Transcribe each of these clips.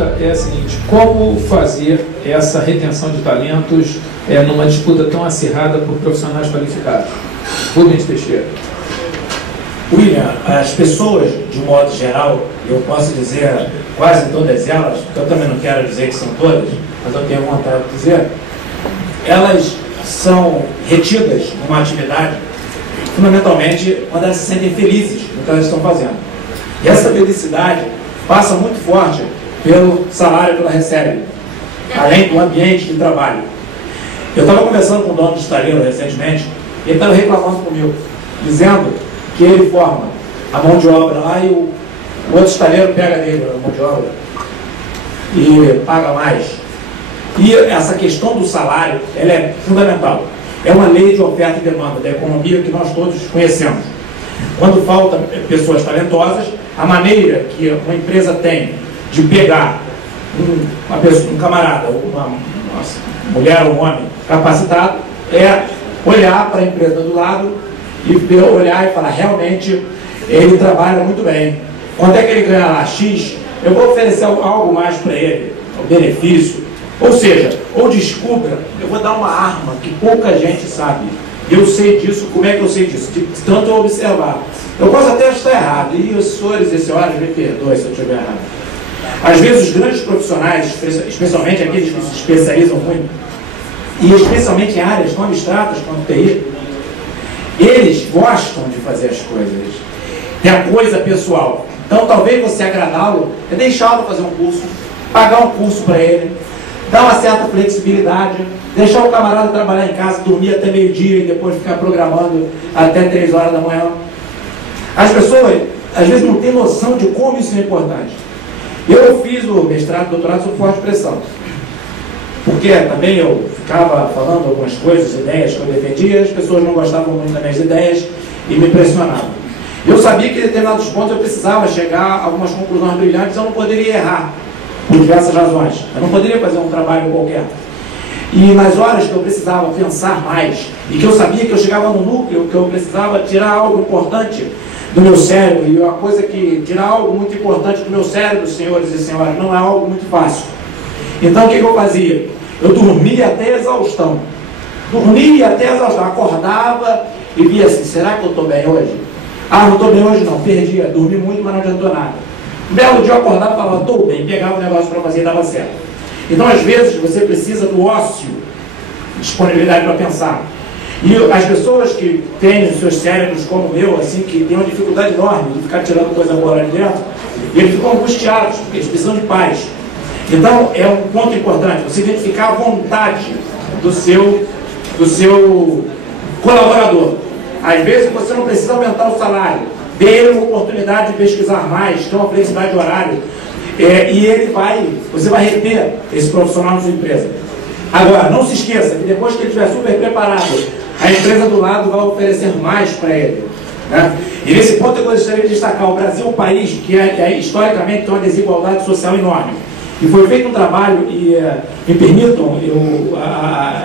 pergunta é a seguinte: como fazer essa retenção de talentos numa disputa tão acirrada por profissionais qualificados? Rubens Teixeira. William, as pessoas, de um modo geral, eu posso dizer quase todas elas, porque eu também não quero dizer que são todas, mas eu tenho vontade de dizer, elas são retidas numa atividade, fundamentalmente, quando elas se sentem felizes no que elas estão fazendo. E essa felicidade passa muito forte pelo salário que ela recebe, além do ambiente de trabalho. Eu estava conversando com o dono do estaleiro recentemente, e ele estava reclamando comigo, dizendo que ele forma a mão de obra lá e o outro estaleiro pega dele a mão de obra e paga mais. E essa questão do salário, ela é fundamental. É uma lei de oferta e demanda da economia que nós todos conhecemos. Quando falta pessoas talentosas, a maneira que uma empresa tem de pegar um camarada, uma mulher ou um homem capacitado, é olhar para a empresa do lado e olhar e falar, realmente ele trabalha muito bem. Quanto é que ele ganha lá? X, eu vou oferecer algo mais para ele, o benefício. Ou seja, ou descubra, eu vou dar uma arma que pouca gente sabe. Eu sei disso, como é que eu sei disso? De tanto eu observar. Eu posso até estar errado, e os senhores e senhoras me perdoem se eu estiver errado. Às vezes os grandes profissionais, especialmente aqueles que se especializam muito, e especialmente em áreas tão abstratas quanto TI, eles gostam de fazer as coisas. Tem a coisa pessoal. Então talvez você agradá-lo é deixá-lo fazer um curso, pagar um curso para ele, dar uma certa flexibilidade, deixar o camarada trabalhar em casa, dormir até meio-dia e depois ficar programando até 3 horas da manhã. As pessoas às vezes não têm noção de como isso é importante. Eu fiz o mestrado e doutorado sobre forte pressão, porque também eu ficava falando algumas coisas, ideias que eu defendia, as pessoas não gostavam muito das minhas ideias e me pressionavam. Eu sabia que em determinados pontos eu precisava chegar a algumas conclusões brilhantes, eu não poderia errar, por diversas razões. Eu não poderia fazer um trabalho qualquer. E nas horas que eu precisava pensar mais, e que eu sabia que eu chegava no núcleo, que eu precisava tirar algo importante do meu cérebro, e uma coisa que tirar algo muito importante do meu cérebro, senhores e senhoras, não é algo muito fácil. Então o que eu fazia? Eu dormia até exaustão. Acordava e via assim, será que eu estou bem hoje? Ah, não estou bem hoje não, perdi, dormi muito, mas não adiantou nada. Um belo dia eu acordava e falava, estou bem, pegava o negócio para fazer e dava certo. Então às vezes você precisa do ócio, disponibilidade para pensar. E as pessoas que têm os seus cérebros como o meu, assim, que têm uma dificuldade enorme de ficar tirando coisa boa lá de dentro, eles ficam angustiados, porque eles precisam de paz. Então é um ponto importante, você identificar a vontade do seu colaborador. Às vezes você não precisa aumentar o salário, dê ele uma oportunidade de pesquisar mais, ter uma flexibilidade de horário, e você vai reter esse profissional na sua empresa. Agora, não se esqueça que depois que ele estiver super preparado, a empresa do lado vai oferecer mais para ele. Né? E nesse ponto eu gostaria de destacar, o Brasil é um país que historicamente tem uma desigualdade social enorme. E foi feito um trabalho, e me permitam eu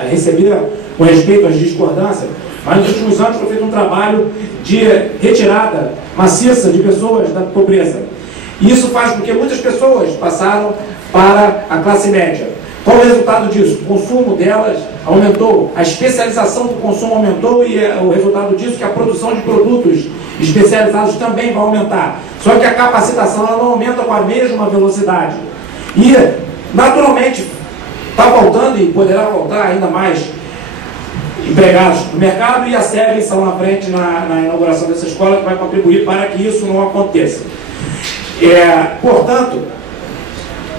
receber com respeito às discordâncias, mas nos últimos anos foi feito um trabalho de retirada maciça de pessoas da pobreza. E isso faz com que muitas pessoas passaram para a classe média. Qual é o resultado disso? O consumo delas aumentou, a especialização do consumo aumentou e o resultado disso é que a produção de produtos especializados também vai aumentar. Só que a capacitação ela não aumenta com a mesma velocidade. E, naturalmente, está faltando e poderá faltar ainda mais empregados no mercado, e a SEB está na frente na inauguração dessa escola que vai contribuir para que isso não aconteça. Portanto,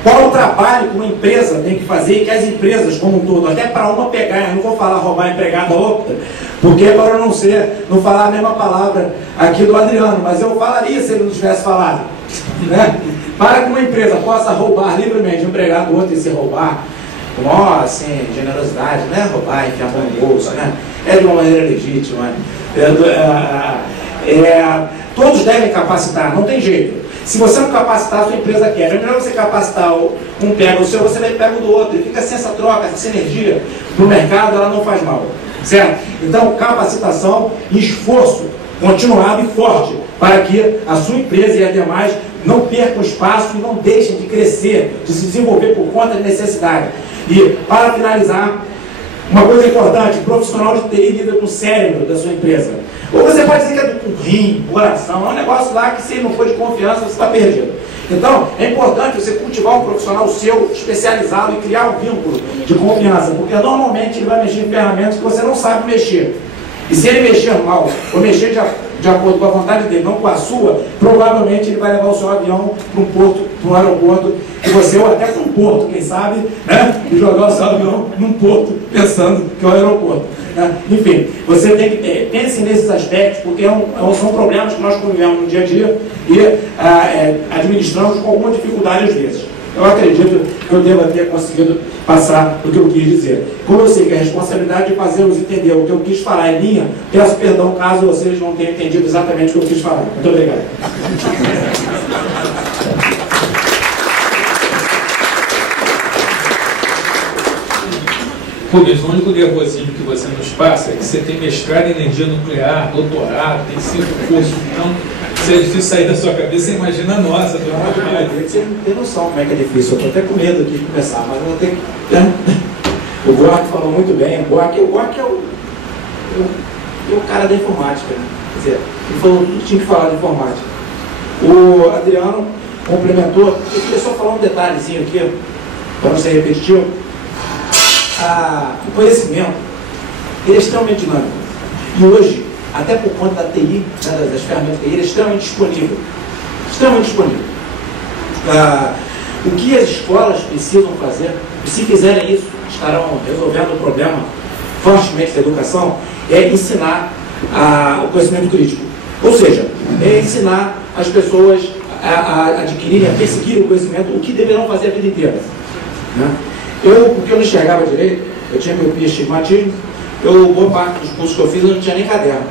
qual o trabalho que uma empresa tem que fazer e que as empresas como um todo, até para uma pegar, eu não vou falar roubar empregado a outra, porque é para não falar a mesma palavra aqui do Adriano, mas eu falaria se ele não tivesse falado, né? Para que uma empresa possa roubar livremente um empregado do outro e se roubar, com maior, assim, generosidade, não é roubar, enfiar a mão no bolso, né? É de uma maneira legítima. Todos devem capacitar, não tem jeito. Se você não capacitar, a sua empresa quebra. É melhor você capacitar um pega o seu, você vai pegar o do outro. E fica assim essa troca, essa sinergia no mercado, ela não faz mal. certo? Então, capacitação e esforço continuado e forte para que a sua empresa e as demais não percam espaço e não deixem de crescer, de se desenvolver por conta de necessidade. E, para finalizar, uma coisa importante, o profissional de TI lida com o cérebro da sua empresa. Ou você pode dizer que é do rim, coração, é um negócio lá que, se não for de confiança, você está perdido. Então, é importante você cultivar um profissional seu, especializado e criar um vínculo de confiança, porque normalmente ele vai mexer em ferramentas que você não sabe mexer. E se ele mexer mal, ou mexer de acordo com a vontade dele, não com a sua, provavelmente ele vai levar o seu avião para um porto, para um aeroporto, e você, ou até para um porto, quem sabe, né? E jogar o seu avião num porto, pensando que é o aeroporto. Né? Enfim, você tem que pense nesses aspectos, porque são problemas que nós convivemos no dia a dia e administramos com alguma dificuldade às vezes. Eu acredito que eu devo ter conseguido passar o que eu quis dizer. Como eu sei que a responsabilidade de fazê-los entender o que eu quis falar é minha, peço perdão caso vocês não tenham entendido exatamente o que eu quis falar. Muito obrigado. Rubens, o único nervosismo que você nos passa é que você tem mestrado em energia nuclear, doutorado, tem 5 cursos, então se é difícil sair da sua cabeça, você imagina a nossa. Você não tem noção como é que é difícil. Eu estou até com medo aqui de começar, mas eu vou ter que... O Gork falou muito bem. O Gork é o cara da informática. Né? Quer dizer, ele falou tudo que tinha que falar de informática. O Adriano complementou. Eu queria só falar um detalhezinho aqui, para não ser repetitivo. O conhecimento ele é extremamente dinâmico. E hoje, até por conta da TI, né, das ferramentas TI, ele é extremamente disponível. Extremamente disponível. O que as escolas precisam fazer, e se fizerem isso, estarão resolvendo o problema fortemente da educação, é ensinar o conhecimento crítico. Ou seja, é ensinar as pessoas a adquirirem, a perseguirem o conhecimento, o que deverão fazer a vida inteira. Né? Porque eu não enxergava direito, eu tinha miopia, estigmatismo, boa parte dos cursos que eu fiz eu não tinha nem caderno.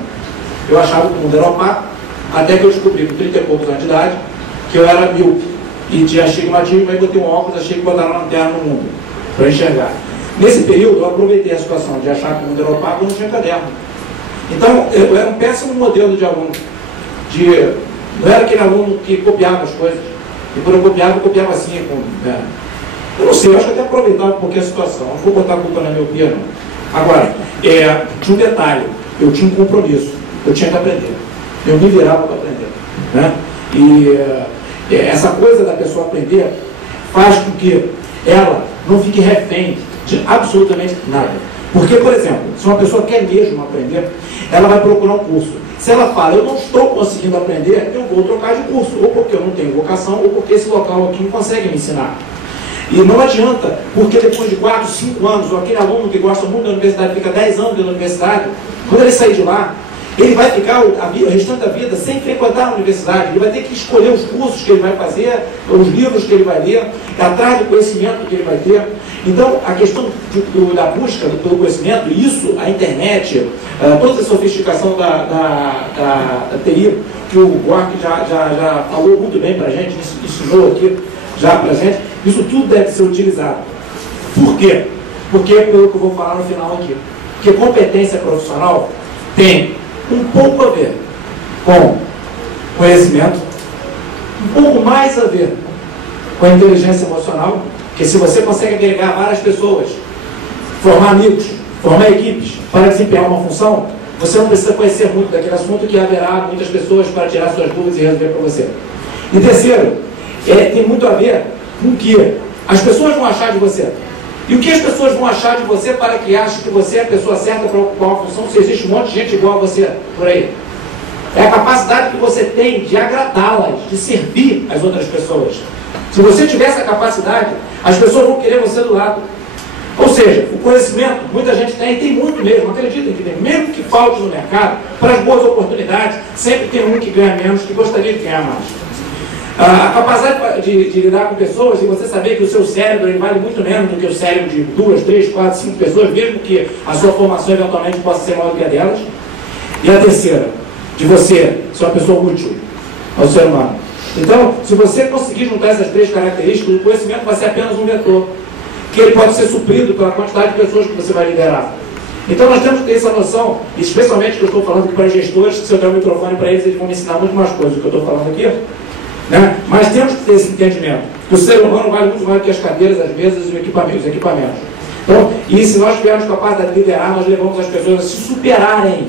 Eu achava que o mundo era opaco, até que eu descobri com 30 e poucos anos de idade que eu era míope e tinha astigmatismo, aí botei um óculos, achei que botaram uma lanterna no mundo para enxergar. Nesse período eu aproveitei a situação de achar que o mundo era opaco e não tinha caderno. Então eu era um péssimo modelo de aluno. Não era aquele aluno que copiava as coisas. E quando eu copiava assim. Eu não sei, eu acho que até aproveitava um pouquinho a situação. Não vou botar a culpa na miopia, não. Agora, tinha um detalhe, eu tinha um compromisso, eu tinha que aprender. Eu me virava para aprender. Né? E essa coisa da pessoa aprender faz com que ela não fique refém de absolutamente nada. Porque, por exemplo, se uma pessoa quer mesmo aprender, ela vai procurar um curso. Se ela fala, eu não estou conseguindo aprender, eu vou trocar de curso, ou porque eu não tenho vocação, ou porque esse local aqui não consegue me ensinar. E não adianta, porque depois de 4, 5 anos, ou aquele aluno que gosta muito da universidade, fica 10 anos na universidade, quando ele sair de lá, ele vai ficar o restante da vida sem frequentar a universidade. Ele vai ter que escolher os cursos que ele vai fazer, os livros que ele vai ler, atrás do conhecimento que ele vai ter. Então, a questão da busca pelo conhecimento, isso, a internet, toda a sofisticação da TI, que o Gork já falou muito bem para a gente, ensinou aqui já para a gente, isso tudo deve ser utilizado. Por quê? Porque é pelo que eu vou falar no final aqui. Porque competência profissional tem um pouco a ver com conhecimento, um pouco mais a ver com a inteligência emocional, porque se você consegue agregar várias pessoas, formar amigos, formar equipes para desempenhar uma função, você não precisa conhecer muito daquele assunto, que haverá muitas pessoas para tirar suas dúvidas e resolver para você. E terceiro, tem muito a ver com o que as pessoas vão achar de você. E o que as pessoas vão achar de você para que achem que você é a pessoa certa para ocupar uma função, se existe um monte de gente igual a você por aí? É a capacidade que você tem de agradá-las, de servir as outras pessoas. Se você tiver essa capacidade, as pessoas vão querer você do lado. Ou seja, o conhecimento, muita gente tem muito mesmo, acreditem que tem, mesmo que falte no mercado, para as boas oportunidades, sempre tem um que ganha menos, que gostaria de ganhar mais. A capacidade de lidar com pessoas e você saber que o seu cérebro ele vale muito menos do que o cérebro de 2, 3, 4, 5 pessoas, mesmo que a sua formação eventualmente possa ser maior do que a delas. E a terceira, de você ser uma pessoa útil ao ser humano. Então, se você conseguir juntar essas 3 características, o conhecimento vai ser apenas um vetor, que ele pode ser suprido pela quantidade de pessoas que você vai liderar. Então nós temos que ter essa noção, especialmente que eu estou falando aqui para gestores, se eu der o microfone para eles vão me ensinar muito mais coisas do que eu estou falando aqui, né? Mas temos que ter esse entendimento. O ser humano vale muito mais do que as cadeiras, as mesas e os equipamentos. Então, e se nós tivermos capacidade de liderar, nós levamos as pessoas a se superarem.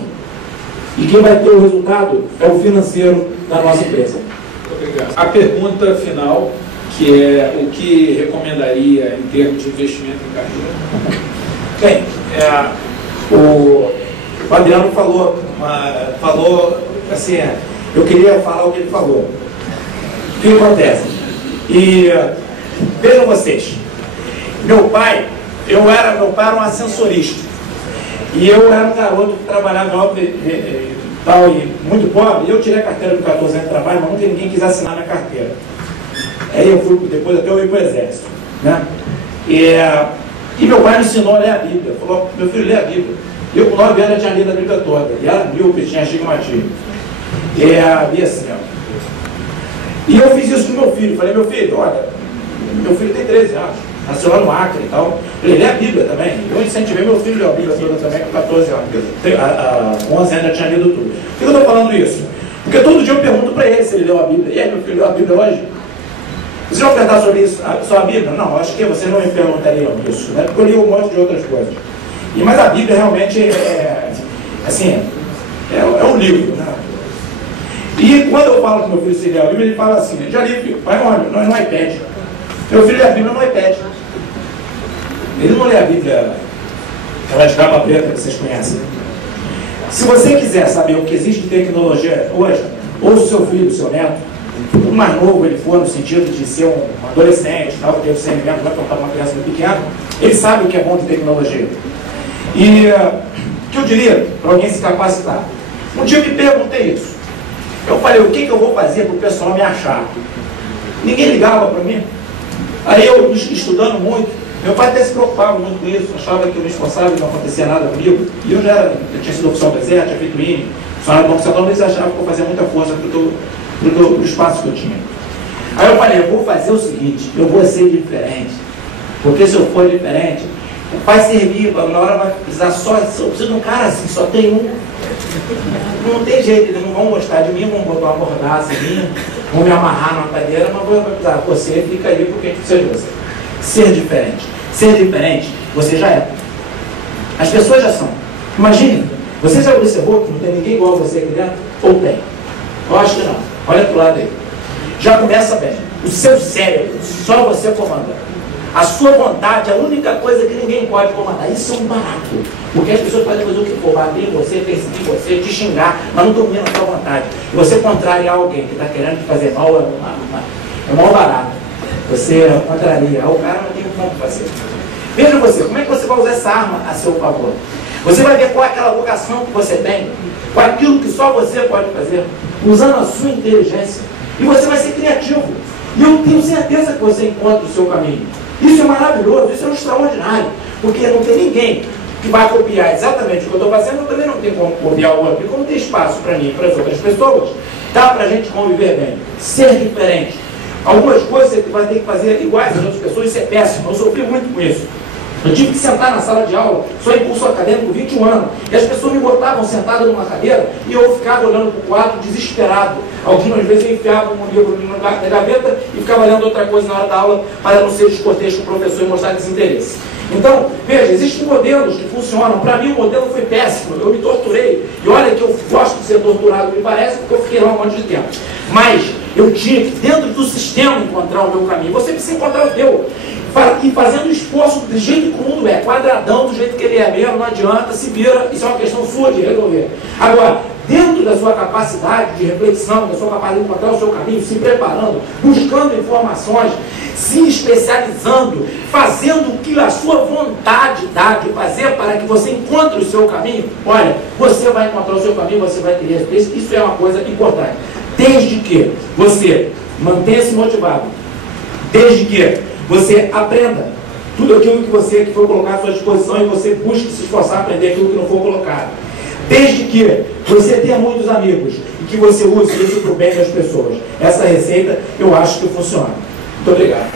E quem vai ter o resultado é o financeiro da nossa empresa. Obrigado. A pergunta final, que é o que recomendaria em termos de investimento em carreira? Bem, o Adriano falou assim, eu queria falar o que ele falou. O que acontece? E vejam vocês, meu pai era um ascensorista. E eu era um garoto que trabalhava tal, e muito pobre. Eu tirei a carteira com 14 anos de trabalho, mas nunca ninguém quis assinar minha carteira. Aí eu fui, depois até eu ir para o exército, né? E meu pai me ensinou a ler a Bíblia. Falou, meu filho, lê a Bíblia. Eu com 9 anos já tinha lido a Bíblia toda. E era míope, tinha astigmatismo. E assim, ó. E eu fiz isso com meu filho. Falei, meu filho, olha, meu filho tem 13 anos. Nasceu lá no Acre e tal. Ele lê a Bíblia também. Eu incentivei meu filho a ler a Bíblia toda também com 14 anos. Com 11 anos já tinha lido tudo. Por que eu estou falando isso? Porque todo dia eu pergunto para ele se ele leu a Bíblia. E aí, meu filho, leu a Bíblia hoje? Vocês vão perguntar sobre isso, só a Bíblia? Não, acho que você não me perguntaria isso, né? Porque eu li um monte de outras coisas. Mas a Bíblia realmente é um livro, né? E quando eu falo com meu filho se lê a Bíblia, ele fala assim, já li, filho, vai onde? No iPad. Meu filho lê a Bíblia no iPad. Ele não lê a Bíblia, aquela de capa preta que vocês conhecem. Se você quiser saber o que existe de tecnologia hoje, ou o seu filho, o seu neto, quanto mais novo ele for, no sentido de ser um adolescente, tal, ter o discernimento, vai contar uma criança muito pequena, ele sabe o que é bom de tecnologia. E o que eu diria para alguém se capacitar? Um dia eu me perguntei isso. Eu falei, o que eu vou fazer para o pessoal me achar? Ninguém ligava para mim. Aí eu, estudando muito, meu pai até se preocupava muito com isso, achava que eu me esforçava e não acontecia nada comigo. E eu tinha sido oficial do exército, tinha feito INE, funcionário do Banco Central, mas eles achavam que eu fazia muita força pro espaço que eu tinha. Aí eu falei, eu vou fazer o seguinte, eu vou ser diferente. Porque se eu for diferente, vai servir, na hora vai precisar só, eu preciso de um cara assim, só tem um. Não tem jeito, eles não vão gostar de mim, vão botar uma mordaça em mim, vão me amarrar numa cadeira, mas vou precisar, você fica aí porque a gente precisa de você. Ser diferente. Ser diferente, você já é. As pessoas já são. Imagine, você já observou que não tem ninguém igual a você aqui dentro? Ou tem? Eu acho que não. Olha pro lado aí. Já começa bem. O seu cérebro, só você comanda. A sua vontade é a única coisa que ninguém pode comandar. Isso é um barato. Porque as pessoas podem fazer o que for, bater em você, perseguir você, te xingar, mas não domina a sua vontade. E você contraria alguém que está querendo te fazer mal, é mal barato. Você contraria. O cara não tem como fazer. Veja você, como é que você vai usar essa arma a seu favor? Você vai ver qual é aquela vocação que você tem, qual é aquilo que só você pode fazer, usando a sua inteligência. E você vai ser criativo. E eu tenho certeza que você encontra o seu caminho. Isso é maravilhoso, isso é extraordinário, porque não tem ninguém que vai copiar exatamente o que eu estou fazendo, eu também não tenho como copiar o outro, e como tem espaço para mim e para as outras pessoas, dá para a gente conviver bem, ser diferente. Algumas coisas você vai ter que fazer iguais às outras pessoas, isso é péssimo, eu sofri muito com isso. Eu tive que sentar na sala de aula, sou em curso acadêmico 21 anos, e as pessoas me botavam sentado numa cadeira e eu ficava olhando para o quadro desesperado. Algumas vezes eu enfiava um livro na gaveta e ficava lendo outra coisa na hora da aula para não ser descortês com o professor e mostrar desinteresse. Então, veja, existem modelos que funcionam. Para mim o modelo foi péssimo, eu me torturei. E olha que eu gosto de ser torturado, me parece, porque eu fiquei lá um monte de tempo. Mas eu tinha que, dentro do sistema, encontrar o meu caminho. Você precisa encontrar o teu. E fazendo esforço do jeito que o mundo é, quadradão, do jeito que ele é mesmo, não adianta, se vira, isso é uma questão sua de resolver. Agora, dentro da sua capacidade de reflexão, da sua capacidade de encontrar o seu caminho, se preparando, buscando informações, se especializando, fazendo o que a sua vontade dá de fazer para que você encontre o seu caminho, olha, você vai encontrar o seu caminho, você vai ter respeito. Isso é uma coisa importante. Desde que você mantenha-se motivado, desde que você aprenda tudo aquilo que foi colocado à sua disposição e você busque se esforçar a aprender aquilo que não for colocado. Desde que você tenha muitos amigos e que você use isso para o bem das pessoas. Essa receita eu acho que funciona. Muito obrigado.